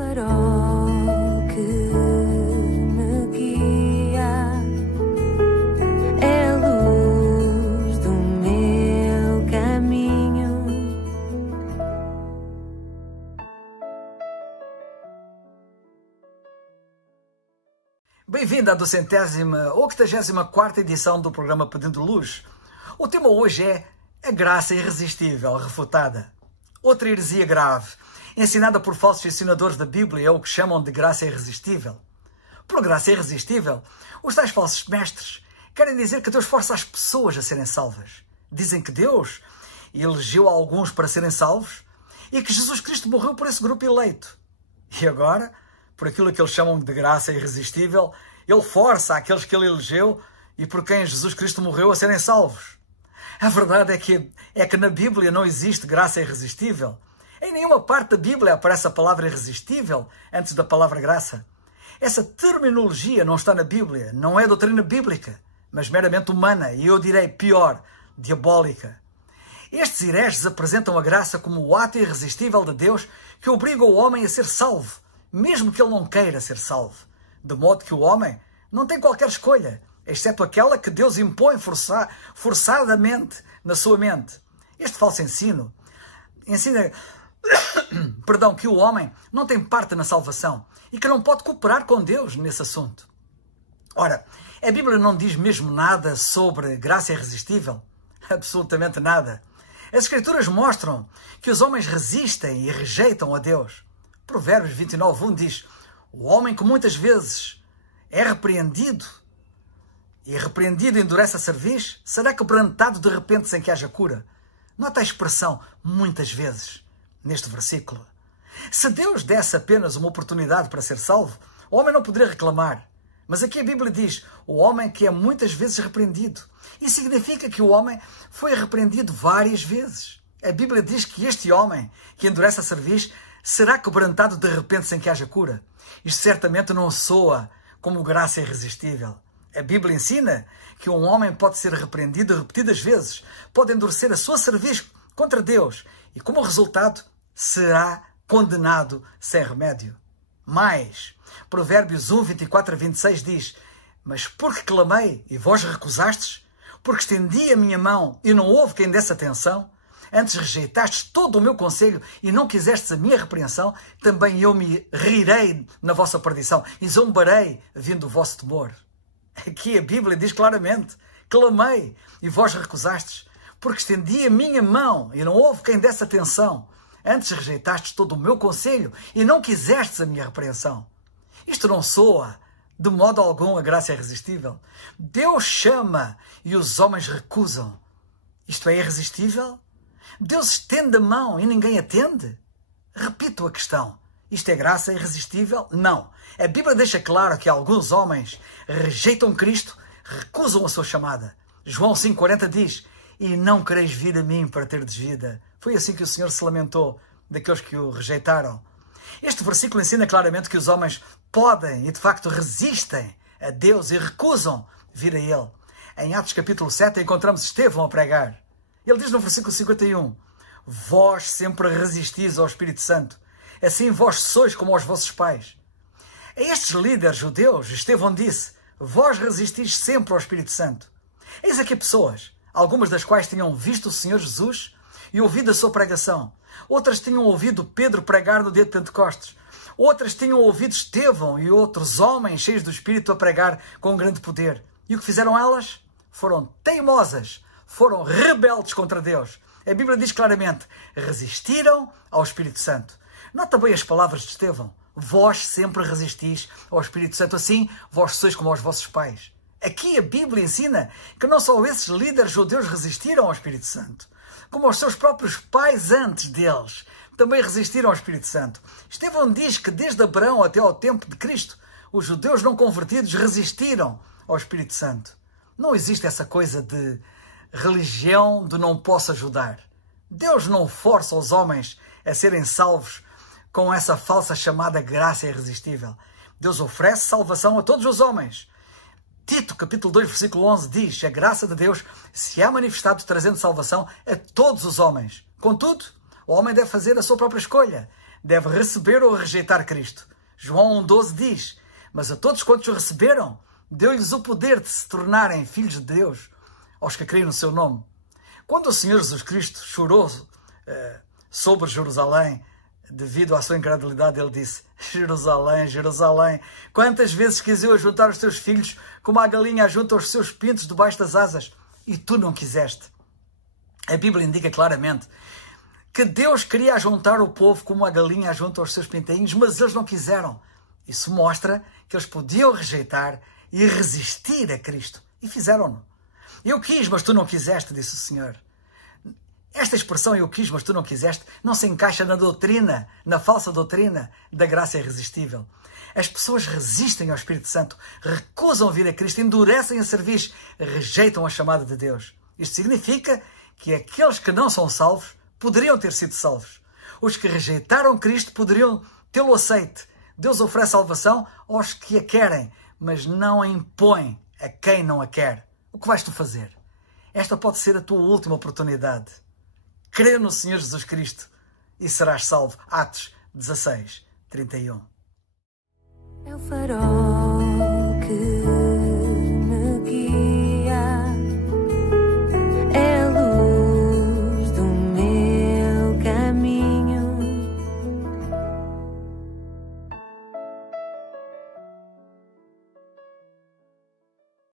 farol que me guia, é a luz do meu caminho. Bem-vindo à 200ª ou 84ª edição do programa Pedindo Luz. O tema hoje é a graça irresistível refutada. Outra heresia grave, ensinada por falsos ensinadores da Bíblia, é o que chamam de graça irresistível. Por graça irresistível, os tais falsos mestres querem dizer que Deus força as pessoas a serem salvas. Dizem que Deus elegeu alguns para serem salvos e que Jesus Cristo morreu por esse grupo eleito. E agora, por aquilo que eles chamam de graça irresistível, ele força aqueles que ele elegeu e por quem Jesus Cristo morreu a serem salvos. A verdade é que na Bíblia não existe graça irresistível. Em nenhuma parte da Bíblia aparece a palavra irresistível antes da palavra graça. Essa terminologia não está na Bíblia, não é doutrina bíblica, mas meramente humana e eu direi pior, diabólica. Estes hereges apresentam a graça como o ato irresistível de Deus que obriga o homem a ser salvo, mesmo que ele não queira ser salvo. De modo que o homem não tem qualquer escolha, exceto aquela que Deus impõe forçadamente na sua mente. Este falso ensina que o homem não tem parte na salvação e que não pode cooperar com Deus nesse assunto. Ora, a Bíblia não diz mesmo nada sobre graça irresistível? Absolutamente nada. As Escrituras mostram que os homens resistem e rejeitam a Deus. Provérbios 29:1 diz: o homem que muitas vezes é repreendido e repreendido endurece a cerviz, será quebrantado de repente sem que haja cura. Nota a expressão muitas vezes neste versículo. Se Deus desse apenas uma oportunidade para ser salvo, o homem não poderia reclamar. Mas aqui a Bíblia diz o homem que é muitas vezes repreendido. Isso significa que o homem foi repreendido várias vezes. A Bíblia diz que este homem que endurece a cerviz será quebrantado de repente sem que haja cura. Isto certamente não soa como graça irresistível. A Bíblia ensina que um homem pode ser repreendido repetidas vezes, pode endurecer a sua cerviz contra Deus e, como resultado, será condenado sem remédio. Mas, Provérbios 1:24-26 diz: mas porque clamei e vós recusastes? Porque estendi a minha mão e não houve quem desse atenção? Antes rejeitastes todo o meu conselho e não quisestes a minha repreensão, também eu me rirei na vossa perdição e zombarei vindo o vosso temor. Aqui a Bíblia diz claramente: clamei e vós recusastes, porque estendi a minha mão e não houve quem desse atenção. Antes rejeitastes todo o meu conselho e não quisestes a minha repreensão. Isto não soa de modo algum a graça irresistível. Deus chama e os homens recusam. Isto é irresistível? Deus estende a mão e ninguém atende? Repito a questão. Isto é graça irresistível? Não. A Bíblia deixa claro que alguns homens rejeitam Cristo, recusam a sua chamada. João 5:40 diz: e não quereis vir a mim para terdes vida. Foi assim que o Senhor se lamentou daqueles que o rejeitaram. Este versículo ensina claramente que os homens podem e de facto resistem a Deus e recusam vir a Ele. Em Atos capítulo 7 encontramos Estevão a pregar. Ele diz no versículo 51, vós sempre resistis ao Espírito Santo, assim vós sois como os vossos pais. A estes líderes judeus, Estevão disse, vós resistis sempre ao Espírito Santo. Eis aqui pessoas, algumas das quais tinham visto o Senhor Jesus e ouvido a sua pregação. Outras tinham ouvido Pedro pregar no dia de Pentecostes. Outras tinham ouvido Estevão e outros homens cheios do Espírito a pregar com grande poder. E o que fizeram elas? Foram teimosas, foram rebeldes contra Deus. A Bíblia diz claramente, resistiram ao Espírito Santo. Nota bem as palavras de Estevão. Vós sempre resistis ao Espírito Santo, assim vós sois como os vossos pais. Aqui a Bíblia ensina que não só esses líderes judeus resistiram ao Espírito Santo, como os seus próprios pais antes deles também resistiram ao Espírito Santo. Estevão diz que desde Abraão até ao tempo de Cristo, os judeus não convertidos resistiram ao Espírito Santo. Não existe essa coisa de religião do não posso ajudar. Deus não força os homens a serem salvos com essa falsa chamada graça irresistível. Deus oferece salvação a todos os homens. Tito, capítulo 2, versículo 11, diz: a graça de Deus se há manifestado trazendo salvação a todos os homens. Contudo, o homem deve fazer a sua própria escolha. deve receber ou rejeitar Cristo. João 1,12 diz: mas a todos quantos o receberam, deu-lhes o poder de se tornarem filhos de Deus, aos que creem no seu nome. Quando o Senhor Jesus Cristo chorou sobre Jerusalém, devido à sua incredulidade, ele disse: Jerusalém, Jerusalém, quantas vezes quis eu ajuntar os teus filhos como a galinha ajunta os seus pintos debaixo das asas, e tu não quiseste. A Bíblia indica claramente que Deus queria ajuntar o povo como a galinha ajunta os seus pintainhos, mas eles não quiseram. Isso mostra que eles podiam rejeitar e resistir a Cristo. E fizeram-no. Eu quis, mas tu não quiseste, disse o Senhor. Esta expressão, eu quis, mas tu não quiseste, não se encaixa na doutrina, na falsa doutrina da graça irresistível. As pessoas resistem ao Espírito Santo, recusam vir a Cristo, endurecem a cerviz, rejeitam a chamada de Deus. Isto significa que aqueles que não são salvos poderiam ter sido salvos. Os que rejeitaram Cristo poderiam tê-lo aceite. Deus oferece salvação aos que a querem, mas não a impõe a quem não a quer. O que vais tu fazer? Esta pode ser a tua última oportunidade. Crê no Senhor Jesus Cristo e serás salvo. Atos 16, 31. É o farol